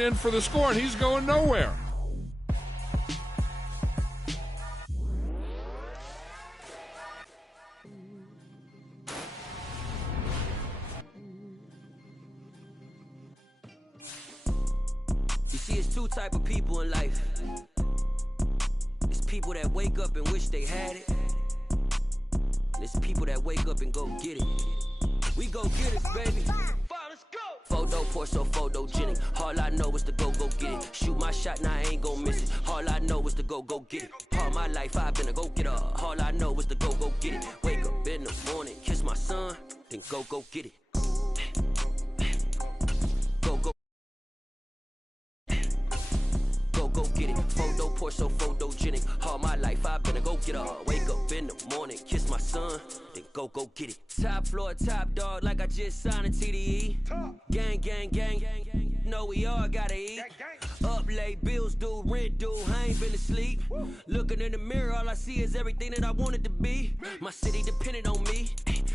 in for the score, and he's going nowhere. You see, it's two type of people in life. It's people that wake up and wish they had it. And it's people that wake up and go get it. We go get it, baby. Let's go. Photo poor, so photogenic. All I know is to go get it. Shoot my shot, now I ain't gon' miss it. All I know is to go get it. All my life I've been a go-getter. All I know is to go get it. Wake up in the morning, kiss my son, then go get it. Go get it. Photo poor, so photogenic. All my life I've been a go-getter. Wake up in the morning, kiss my son, then go get it. Top floor, top dog, like I just signed a TDE. Gang, gang, gang, gang, gang. Know we all gotta eat. Up late, bills due, rent due, I ain't been asleep. Looking in the mirror, all I see is everything that I wanted to be. My city depended on me,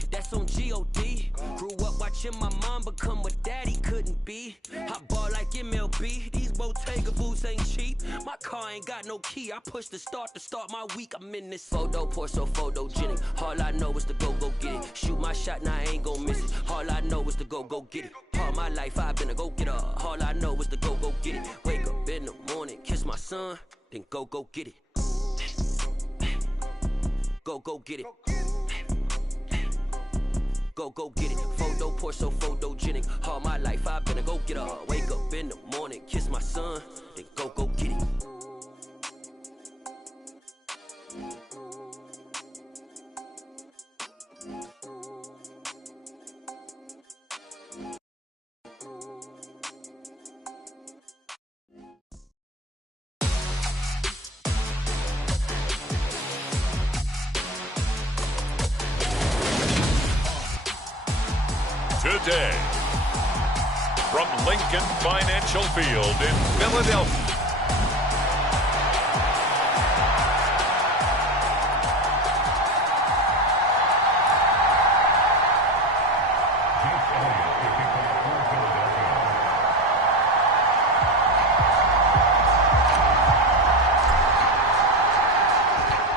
that's on G.O.D. Grew up watching my mom become what daddy couldn't be. I ball like MLB, these Bottega boots ain't cheap. My car ain't got no key, I push the start to start my week. I'm in this photo poor, so photogenic. All I know is to go get it. Shoot my shot, now I ain't gon' miss it. All I know is to go get it. All my life I've been a go-getter. All I know is to go get it. Wake up in the morning, kiss my son, then go get it. Go get it. Go get it. Photo poor, so photogenic. All my life I've been a go-getter. Wake up in the morning, kiss my son, then go get it. Today, from Lincoln Financial Field in Philadelphia.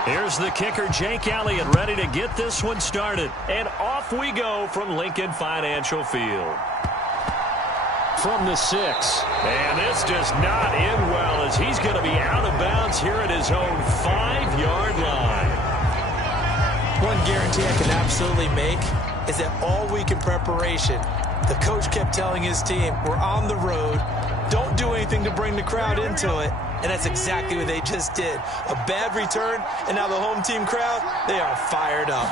Here's the kicker, Jake Elliott, ready to get this one started. And off we go from Lincoln Financial Field. From the 6. And this does not end well as he's going to be out of bounds here at his own 5-yard line. One guarantee I can absolutely make is that all week in preparation, the coach kept telling his team, we're on the road, don't do anything to bring the crowd into it. And that's exactly what they just did. A bad return, and now the home team crowd, they are fired up.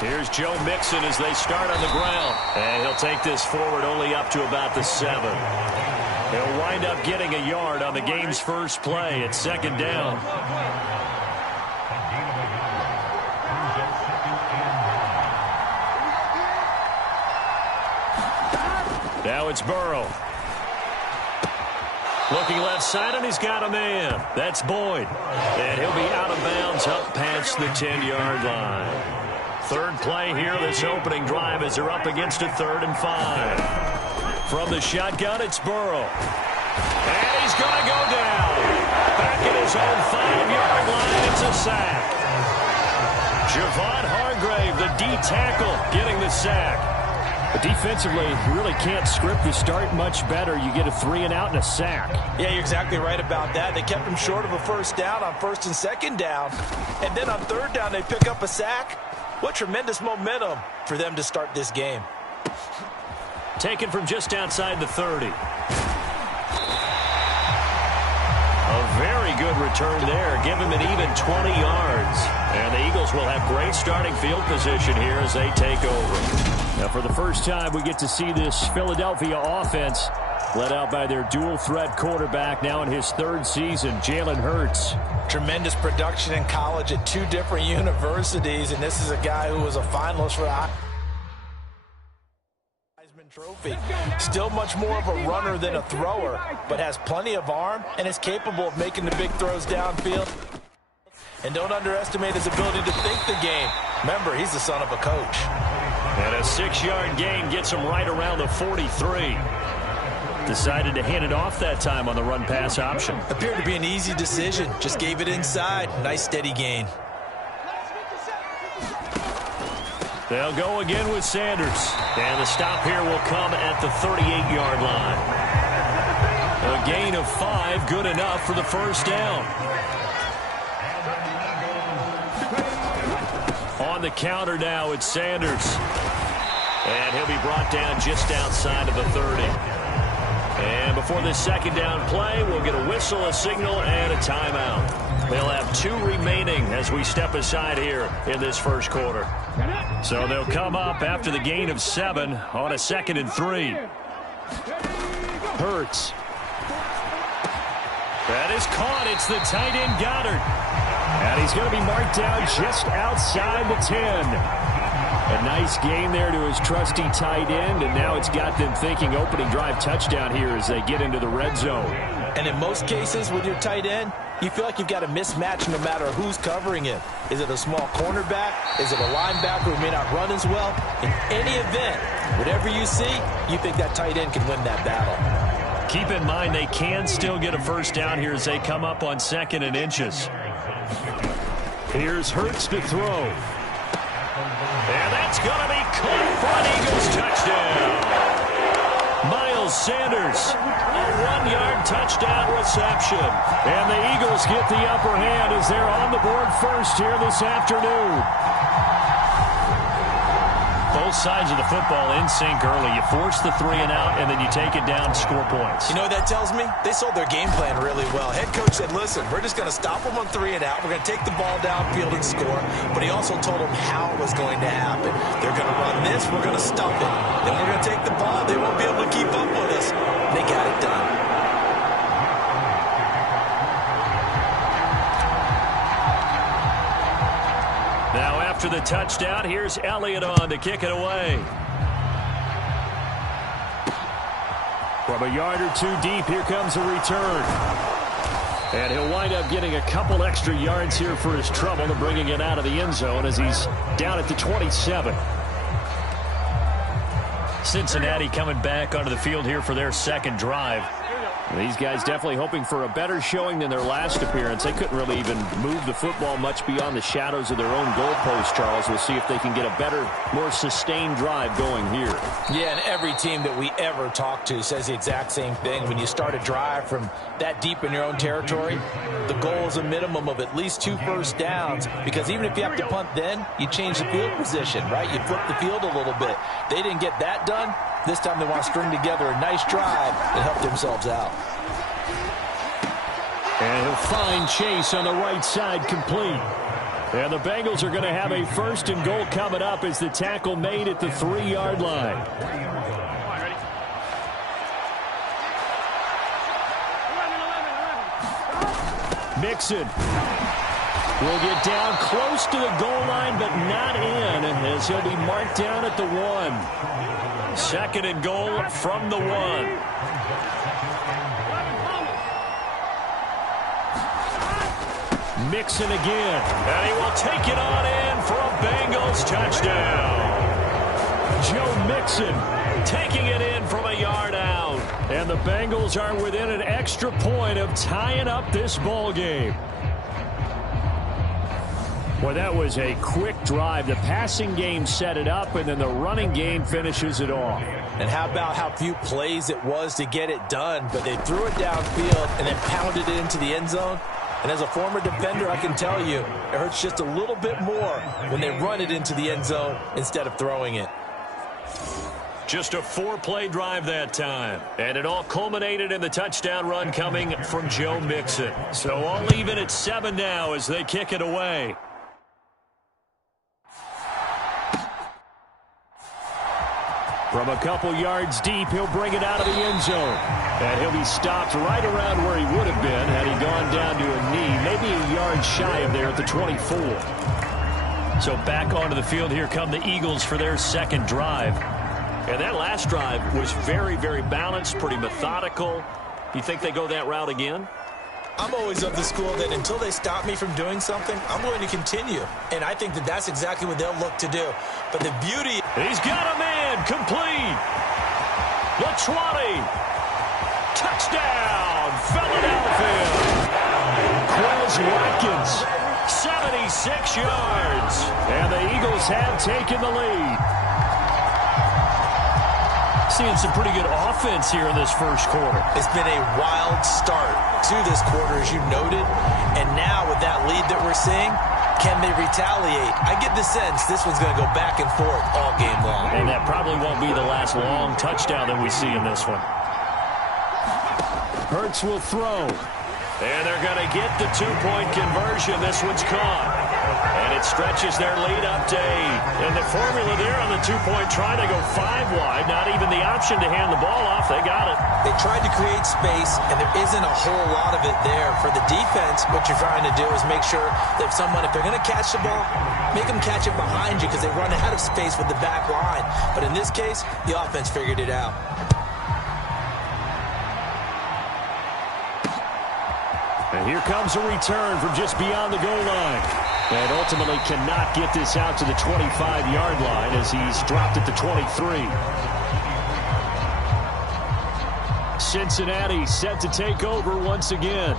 Here's Joe Mixon as they start on the ground. And he'll take this forward only up to about the 7. He'll wind up getting a yard on the game's first play at 2nd down. Now it's Burrow. Looking left side, and he's got a man. That's Boyd. And he'll be out of bounds up past the 10-yard line. Third play here, this opening drive as they're up against a 3rd and 5. From the shotgun, it's Burrow. And he's going to go down. Back at his own 5-yard line, it's a sack. Javon Hargrave, the D tackle, getting the sack. But defensively, you really can't script the start much better. You get a 3-and-out and a sack. Yeah, you're exactly right about that. They kept him short of a first down on 1st and 2nd down. And then on 3rd down, they pick up a sack. What tremendous momentum for them to start this game. Taken from just outside the 30. A very good return there. Give him an even 20 yards. And the Eagles will have great starting field position here as they take over. Now, for the first time, we get to see this Philadelphia offense led out by their dual-threat quarterback now in his 3rd season, Jalen Hurts. Tremendous production in college at 2 different universities, and this is a guy who was a finalist for the Heisman Trophy. Still much more of a runner than a thrower, but has plenty of arm and is capable of making the big throws downfield. And don't underestimate his ability to think the game. Remember, he's the son of a coach. And a 6-yard gain gets him right around the 43. Decided to hand it off that time on the run-pass option. Appeared to be an easy decision. Just gave it inside. Nice steady gain. They'll go again with Sanders. And the stop here will come at the 38-yard line. A gain of 5, good enough for the first down. On the counter now, it's Sanders. And he'll be brought down just outside of the 30. And before this second down play, we'll get a whistle, a signal, and a timeout. They'll have 2 remaining as we step aside here in this first quarter. So they'll come up after the gain of 7 on a 2nd and 3. Hurts. That is caught. It's the tight end Goddard. And he's going to be marked down just outside the 10. A nice game there to his trusty tight end, and now it's got them thinking opening drive touchdown here as they get into the red zone. And in most cases with your tight end, you feel like you've got a mismatch no matter who's covering it. Is it a small cornerback? Is it a linebacker who may not run as well? In any event, whatever you see, you think that tight end can win that battle. Keep in mind they can still get a first down here as they come up on 2nd and inches. Here's Hurts to throw. And that's going to be caught for an Eagles touchdown. Miles Sanders, a 1-yard touchdown reception. And the Eagles get the upper hand as they're on the board first here this afternoon. Both sides of the football in sync early. You force the 3 and out, and then you take it down, score points. You know what that tells me? They sold their game plan really well. Head coach said, listen, we're just going to stop them on 3 and out. We're going to take the ball downfield and score. But he also told them how it was going to happen. They're going to run this. We're going to stop it. Then we're going to take the ball. They won't be able to keep up with us. And they got it done. Now after the touchdown, here's Elliott on to kick it away. From a yard or 2 deep, here comes a return. And he'll wind up getting a couple extra yards here for his trouble and bringing it out of the end zone as he's down at the 27. Cincinnati coming back onto the field here for their second drive. These guys definitely hoping for a better showing than their last appearance. They couldn't really even move the football much beyond the shadows of their own goalpost, Charles. We'll see if they can get a better, more sustained drive going here. Yeah, and every team that we ever talk to says the exact same thing. When you start a drive from that deep in your own territory, the goal is a minimum of at least 2 first downs, because even if you have to punt then, you change the field position, right? You flip the field a little bit. They didn't get that done. This time they want to string together a nice drive and help themselves out. And he'll find Chase on the right side, complete. And the Bengals are going to have a 1st and goal coming up as the tackle made at the 3-yard line. Mixon will get down close to the goal line, but not in, as he'll be marked down at the 1. 2nd and goal from the 1. Mixon again, and he will take it on in for a Bengals touchdown. Joe Mixon taking it in from a yard out. And the Bengals are within an extra point of tying up this ball game. Well, that was a quick drive. The passing game set it up, and then the running game finishes it off. And how about how few plays it was to get it done, but they threw it downfield and then pounded it into the end zone. And as a former defender, I can tell you, it hurts just a little bit more when they run it into the end zone instead of throwing it. Just a 4-play drive that time. And it all culminated in the touchdown run coming from Joe Mixon. So all even at 7 now as they kick it away. From a couple yards deep, he'll bring it out of the end zone. And he'll be stopped right around where he would have been had he gone down to a knee, maybe a yard shy of there at the 24. So back onto the field, here come the Eagles for their second drive. And that last drive was very, very balanced, pretty methodical. You think they go that route again? I'm always of the school that until they stop me from doing something, I'm going to continue. And I think that that's exactly what they'll look to do. But the beauty... He's got a man complete. The 20. Touchdown, Philadelphia. Quez Watkins, 76 yards. And the Eagles have taken the lead. Seeing some pretty good offense here in this first quarter. It's been a wild start to this quarter, as you noted. And now with that lead that we're seeing, can they retaliate? I get the sense this one's going to go back and forth all game long. And that probably won't be the last long touchdown that we see in this one. Hurts will throw. And they're going to get the two-point conversion. This one's caught. And it stretches their lead up to 8. And the formula there on the two-point try, they go 5 wide. Not even the option to hand the ball off. They got it. They tried to create space, and there isn't a whole lot of it there. For the defense, what you're trying to do is make sure that if they're going to catch the ball, make them catch it behind you because they run out of space with the back line. But in this case, the offense figured it out. And here comes a return from just beyond the goal line. And ultimately cannot get this out to the 25-yard line as he's dropped it to 23. Cincinnati set to take over once again.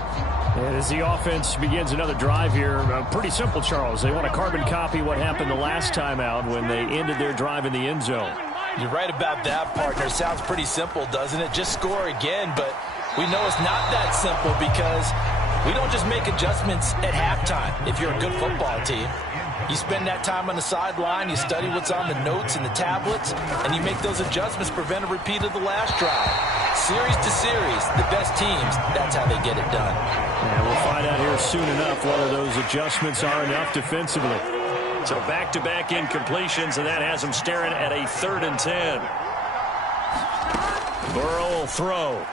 And as the offense begins another drive here, pretty simple, Charles. They want to carbon copy what happened the last time out when they ended their drive in the end zone. You're right about that, partner. Sounds pretty simple, doesn't it? Just score again, but we know it's not that simple because we don't just make adjustments at halftime if you're a good football team. You spend that time on the sideline, you study what's on the notes and the tablets, and you make those adjustments, prevent a repeat of the last drive. Series to series, the best teams, that's how they get it done. And we'll find out here soon enough whether those adjustments are enough defensively. So back-to-back incompletions, and that has them staring at a 3rd and 10. Burrow will throw.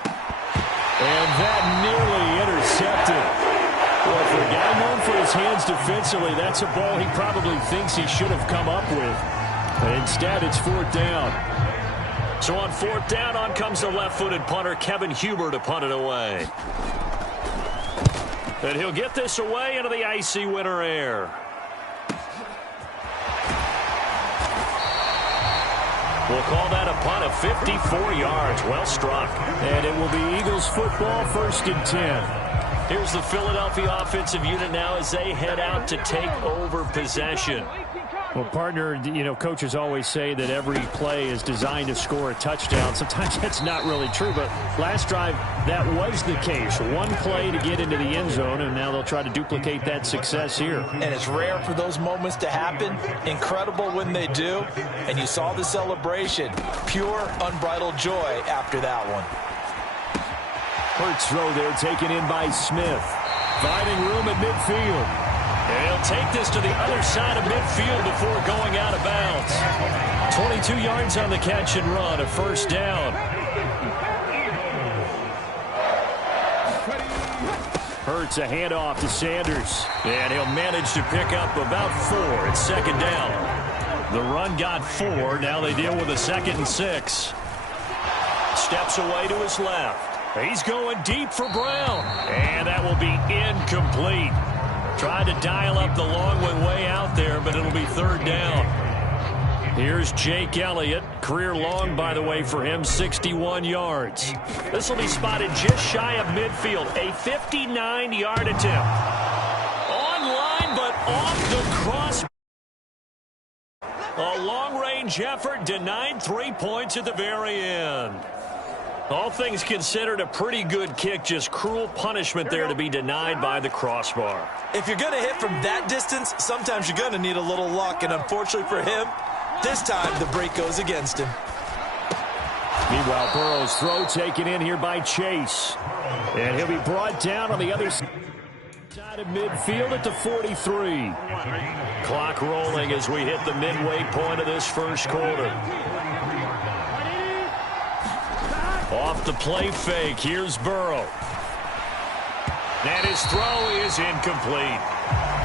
And that nearly intercepted. Well, for a guy known for his hands defensively, that's a ball he probably thinks he should have come up with. But instead, it's 4th down. So on 4th down, on comes the left-footed punter, Kevin Huber, to punt it away. And he'll get this away into the icy winter air. We'll call that a punt of 54 yards. Well struck. And it will be Eagles football, 1st and 10. Here's the Philadelphia offensive unit now as they head out to take over possession. Well, partner, you know, coaches always say that every play is designed to score a touchdown. Sometimes that's not really true, but last drive, that was the case. One play to get into the end zone, and now they'll try to duplicate that success here. And it's rare for those moments to happen. Incredible when they do. And you saw the celebration. Pure, unbridled joy after that one. Hurts throw there taken in by Smith. Finding room at midfield. And he'll take this to the other side of midfield before going out of bounds. 22 yards on the catch and run, a 1st down. Hurts a handoff to Sanders. And he'll manage to pick up about 4. It's 2nd down. The run got 4. Now they deal with a 2nd and 6. Steps away to his left. He's going deep for Brown. And that will be incomplete. Tried to dial up the long one way out there, but it'll be 3rd down. Here's Jake Elliott. Career long, by the way, for him, 61 yards. This will be spotted just shy of midfield. A 59-yard attempt. Online, but off the cross. A long-range effort denied 3 points at the very end. All things considered, a pretty good kick. Just cruel punishment there to be denied by the crossbar. If you're going to hit from that distance, sometimes you're going to need a little luck. And unfortunately for him, this time the break goes against him. Meanwhile, Burrow's throw taken in here by Chase. And he'll be brought down on the other side of midfield at the 43. Clock rolling as we hit the midway point of this first quarter. Off the play fake, here's Burrow. And his throw is incomplete.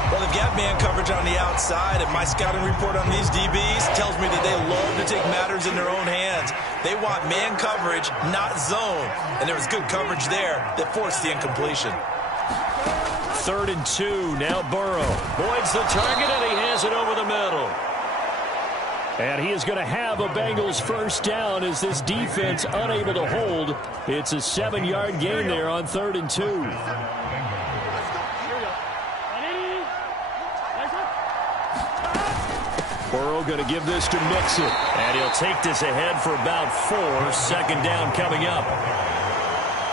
Well, they've got man coverage on the outside, and my scouting report on these DBs tells me that they love to take matters in their own hands. They want man coverage, not zone. And there was good coverage there that forced the incompletion. 3rd and 2, now Burrow. Boyd's the target, and he has it over the middle. And he is going to have a Bengals first down as this defense unable to hold. It's a 7-yard gain there on 3rd and 2. Burrow going to give this to Mixon. And he'll take this ahead for about 4. 2nd down coming up.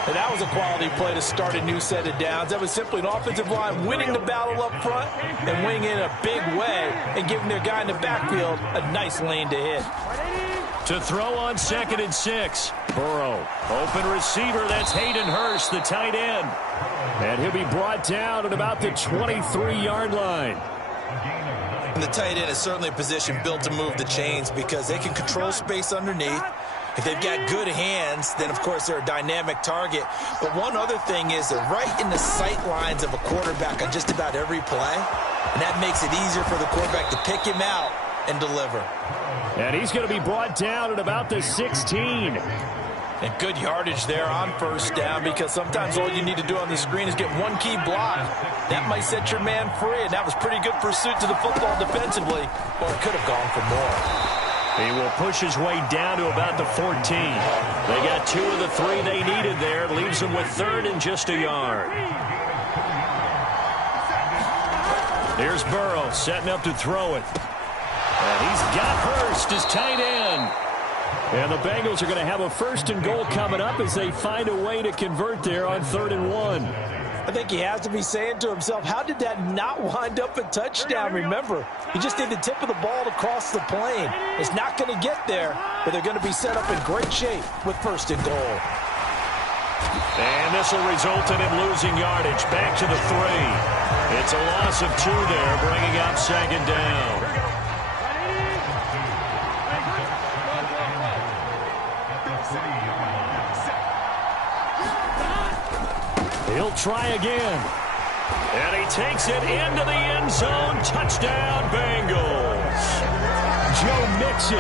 And that was a quality play to start a new set of downs. That was simply an offensive line winning the battle up front and winning in a big way and giving their guy in the backfield a nice lane to hit. To throw on 2nd and 6. Burrow, open receiver. That's Hayden Hurst, the tight end. And he'll be brought down at about the 23-yard line. And the tight end is certainly a position built to move the chains because they can control space underneath. If they've got good hands, then, of course, they're a dynamic target. But one other thing is they're right in the sight lines of a quarterback on just about every play. And that makes it easier for the quarterback to pick him out and deliver. And he's going to be brought down at about the 16. And good yardage there on 1st down because sometimes all you need to do on the screen is get one key block. That might set your man free, and that was pretty good pursuit to the football defensively, or it could have gone for more. He will push his way down to about the 14. They got 2 of the 3 they needed there. Leaves them with 3rd and just a yard. Here's Burrow setting up to throw it. And he's got Hurst, his tight end. And the Bengals are going to have a 1st and goal coming up as they find a way to convert there on 3rd and 1. I think he has to be saying to himself, how did that not wind up a touchdown? Remember, he just did the tip of the ball to cross the plane. It's not going to get there, but they're going to be set up in great shape with 1st and goal. And this will result in him losing yardage back to the 3. It's a loss of 2 there, bringing up 2nd down. He'll try again. And he takes it into the end zone. Touchdown, Bengals. Joe Mixon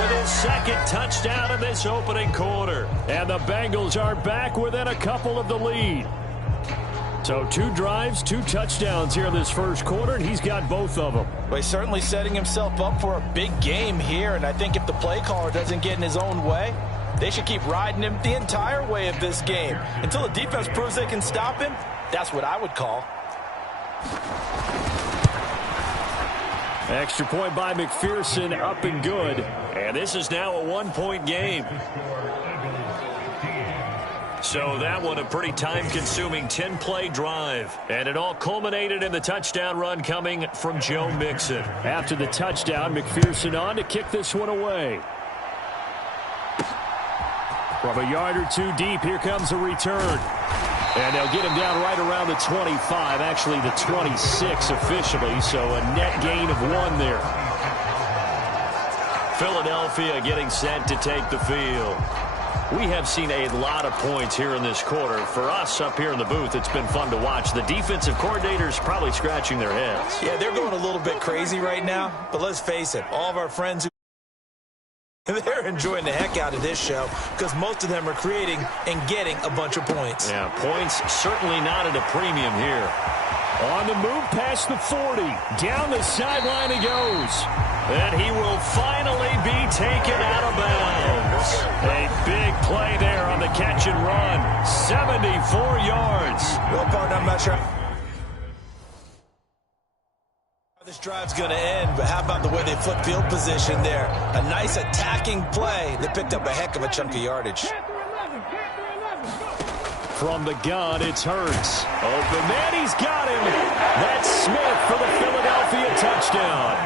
with his 2nd touchdown in this opening quarter. And the Bengals are back within a couple of the lead. So 2 drives, 2 touchdowns here in this first quarter, and he's got both of them. Well, he's certainly setting himself up for a big game here, and I think if the play caller doesn't get in his own way, they should keep riding him the entire way of this game. Until the defense proves they can stop him, that's what I would call. Extra point by McPherson, up and good. And this is now a 1-point game. So that one a pretty time-consuming 10-play drive. And it all culminated in the touchdown run coming from Joe Mixon. After the touchdown, McPherson on to kick this one away. From a yard or 2 deep, here comes a return. And they'll get him down right around the 25, actually the 26 officially, so a net gain of 1 there. Philadelphia getting set to take the field. We have seen a lot of points here in this quarter. For us up here in the booth, it's been fun to watch. The defensive coordinators probably scratching their heads. Yeah, they're going a little bit crazy right now, but let's face it, all of our friends who they're enjoying the heck out of this show because most of them are creating and getting a bunch of points. Yeah, points certainly not at a premium here. On the move past the 40. Down the sideline he goes. And he will finally be taken out of bounds. A big play there on the catch and run. 74 yards. Well, partner, I'm not sure this drive's going to end, but how about the way they flip field position there? A nice attacking play that picked up a heck of a chunk of yardage. From the gun, it's Hurts. Open man, he's got him. That's Smith for the Philadelphia touchdown.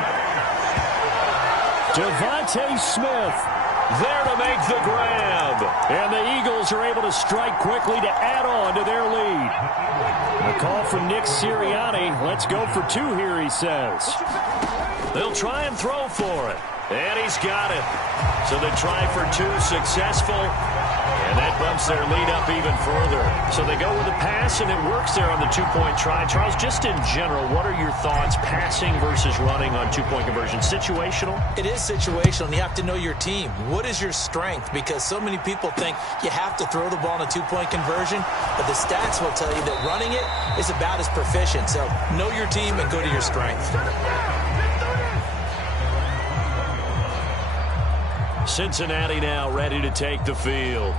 Devontae Smith there to make the grab. And the Eagles are able to strike quickly to add on to their lead. A call from Nick Sirianni. Let's go for 2 here, he says. They'll try and throw for it. And he's got it. So they try for 2, successful. And that bumps their lead up even further. So they go with a pass, and it works there on the 2-point try. Charles, just in general, what are your thoughts, passing versus running on 2-point conversion? Situational? It is situational, and you have to know your team. What is your strength? Because so many people think you have to throw the ball in a 2-point conversion, but the stats will tell you that running it is about as proficient. So know your team and go to your strength. Cincinnati now ready to take the field.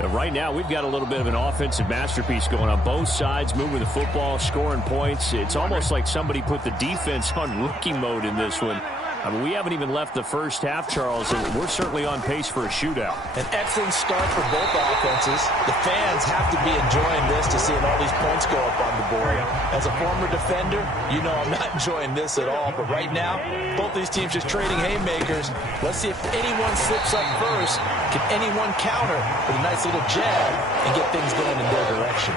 And right now, we've got a little bit of an offensive masterpiece going on both sides, moving the football, scoring points. It's almost like somebody put the defense on rookie mode in this one. I mean, we haven't even left the first half, Charles, and we're certainly on pace for a shootout. An excellent start for both offenses. The fans have to be enjoying this to seeing all these points go up on the board. As a former defender, you know I'm not enjoying this at all. But right now, both these teams just trading haymakers. Let's see if anyone slips up first. Can anyone counter with a nice little jab and get things going in their direction?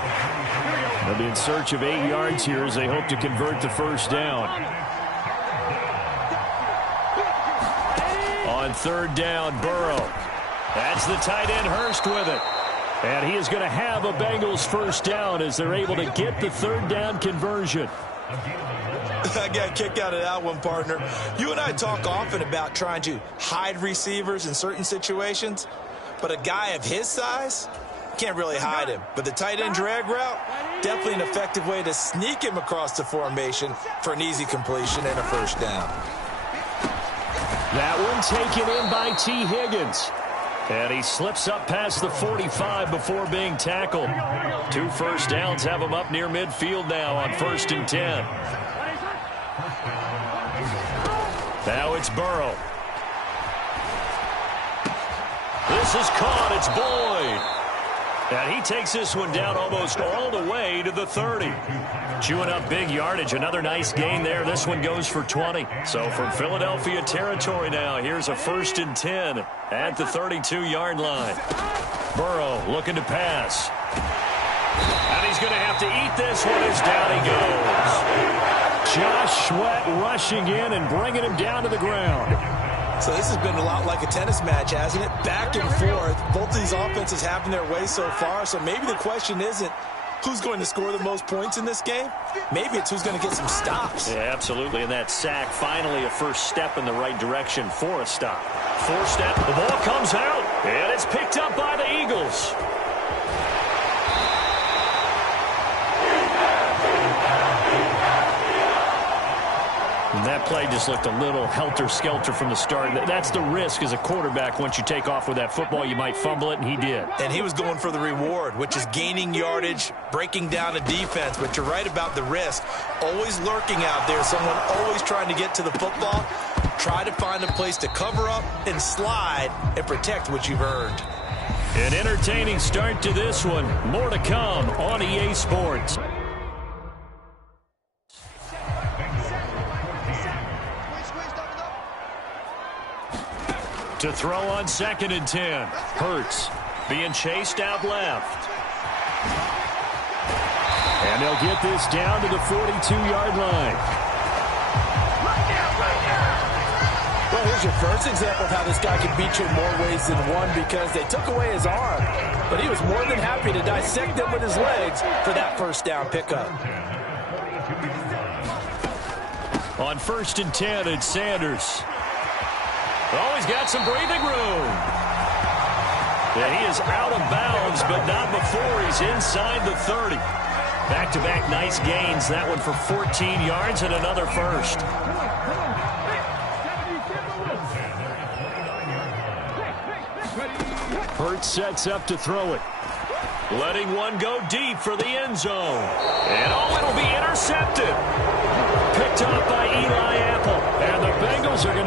They'll be in search of 8 yards here as they hope to convert the first down. On third down, Burrow. That's the tight end, Hurst, with it. And he is going to have a Bengals first down as they're able to get the third down conversion. I got a kick out of that one, partner. You and I talk often about trying to hide receivers in certain situations, but a guy of his size can't really hide him. But the tight end drag route, definitely an effective way to sneak him across the formation for an easy completion and a first down. That one taken in by T. Higgins. And he slips up past the 45 before being tackled. 2 first downs have him up near midfield now on 1st and 10. Now it's Burrow. This is caught. It's Boyd. And he takes this one down almost all the way to the 30. Chewing up big yardage. Another nice gain there. This one goes for 20. So from Philadelphia territory now, here's a 1st and 10 at the 32-yard line. Burrow looking to pass. And he's going to have to eat this one as down he goes. Josh Sweat rushing in and bringing him down to the ground. So this has been a lot like a tennis match, hasn't it? Back and forth. Both of these offenses having their way so far. So maybe the question isn't who's going to score the most points in this game. Maybe it's who's going to get some stops. Yeah, absolutely. And that sack, finally a first step in the right direction for a stop. 4-step. The ball comes out. And it's picked up by the Eagles. And that play just looked a little helter-skelter from the start. That's the risk as a quarterback. Once you take off with that football, you might fumble it, and he did. And he was going for the reward, which is gaining yardage, breaking down a defense. But you're right about the risk. Always lurking out there, someone always trying to get to the football. Try to find a place to cover up and slide and protect what you've earned. An entertaining start to this one. More to come on EA Sports. To throw on 2nd and 10. Hurts being chased out left. And they'll get this down to the 42-yard line. Well, here's your first example of how this guy can beat you in more ways than one, because they took away his arm. But he was more than happy to dissect them with his legs for that first down pickup. On 1st and 10, it's Sanders. Oh, he's got some breathing room. Yeah, he is out of bounds, but not before he's inside the 30. Back-to-back nice gains. That one for 14 yards and another first. Hurts sets up to throw it. Letting one go deep for the end zone. And it'll be intercepted. Picked up by Eli Apple. And the Bengals are going